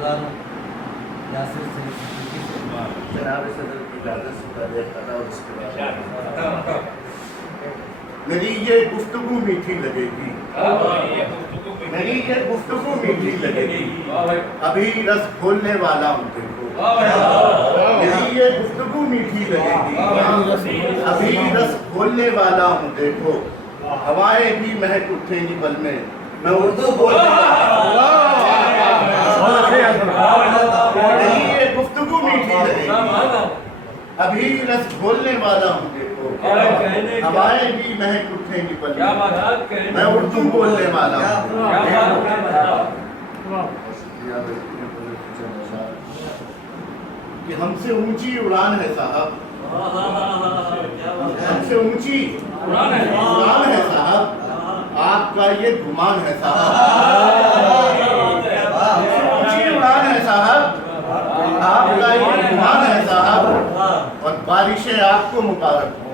यासिर से जनाब सदर की इजाज़त से पहले खड़ा और उसके बाद मेरी ये गुफ्तगू मीठी लगेगी, मेरी ये गुफ्तगू मीठी लगेगी, अभी रस खोलने वाला हूँ देखो। मेरी ये गुफ्तगू मीठी लगेगी, अभी रस खोलने वाला हूँ देखो। हवाएं भी महक उठेंगी बल में, मैं उर्दू बोलने मेरी ये गुफ्तगू मीठी लगेगी, अभी रस खोलने वाला हूँ देखो। हवाएं भी महक उठेंगी बल में, मैं उर्दू बोलने वाला हूँ। कि हमसे ऊंची उड़ान है साहब, हमसे ऊंची उड़ान है साहब, आपका ये गुमान है साहब। ऊंची उड़ान है साहब, आपका ये गुमान है साहब। और बारिशें आपको मुबारक हो,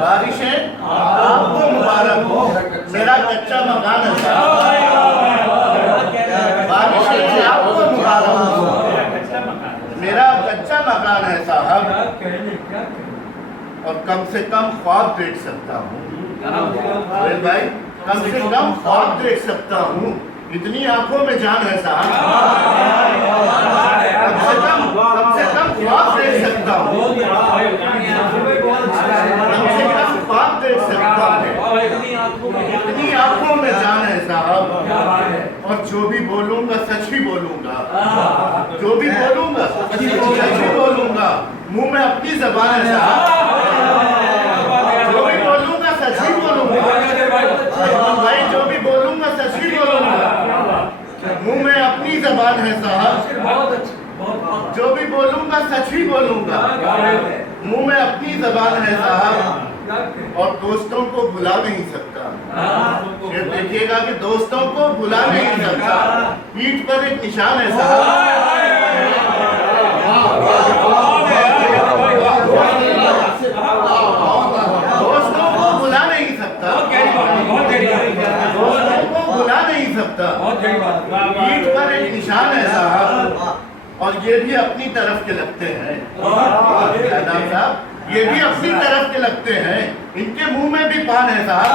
बारिशें आपको मुबारक हो। मेरा कच्चा मकान है साहब, बारिशें आपको मुबारक हो। मेरा कच्चा मकान है साहब, और कम से कम ख्वाब देख सकता हूँ भाई, कम से कम ख्वाब देख सकता हूँ। इतनी आंखों में जान है साहब, कम से कम ख्वाब देख सकता हूँ, कम से कम ख्वाब देख सकता हूँ। इतनी आंखों में जान है साहब, और जो भी बोलूंगा सच ही बोलूंगा, जो भी बोलूंगा सच ही बोलूंगा। मुंह में अपनी जबान है साहब, जो भी बोलूंगा सच ही बोलूंगा भाई, जो भी बोलूंगा सच ही बोलूंगा। मुंह में अपनी जबान है साहब, जो भी बोलूंगा सच ही बोलूंगा। मुंह में अपनी जबान है साहब, और दोस्तों को भुला नहीं सकता। ये देखिएगा कि दोस्तों को भुला नहीं सकता। पीठ पर एक निशान है साहब, दोस्तों को भुला नहीं सकता, दोस्तों को भुला नहीं सकता। पीठ पर एक निशान है साहब, और ये भी अपनी तरफ के लगते हैं साहब, ये भी अपनी तरफ के लगते हैं। इनके मुंह में भी पान है साहब,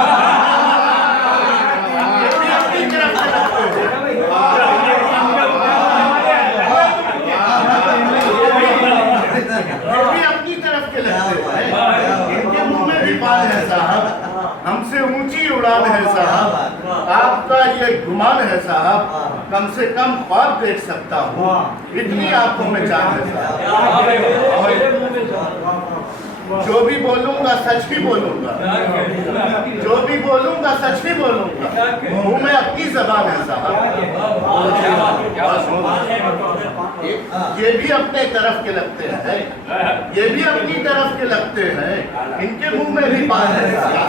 ये भी अपनी तरफ के लगते हैं। ये भी अपनी तरफ के लगते हैं, इनके मुंह में भी पान है साहब। हमसे ऊंची उड़ान है साहब, आपका ये गुमान है साहब। कम से कम ख्वाब देख सकता हूँ, इतनी आंखों में जान है साहब। जो भी बोलूंगा सच ही बोलूंगा, जो भी बोलूंगा सच ही बोलूंगा। मुंह में अपनी जबान है साहब, ये भी अपने तरफ के लगते हैं, ये भी अपनी तरफ के लगते हैं। इनके मुंह में भी पान है साहब।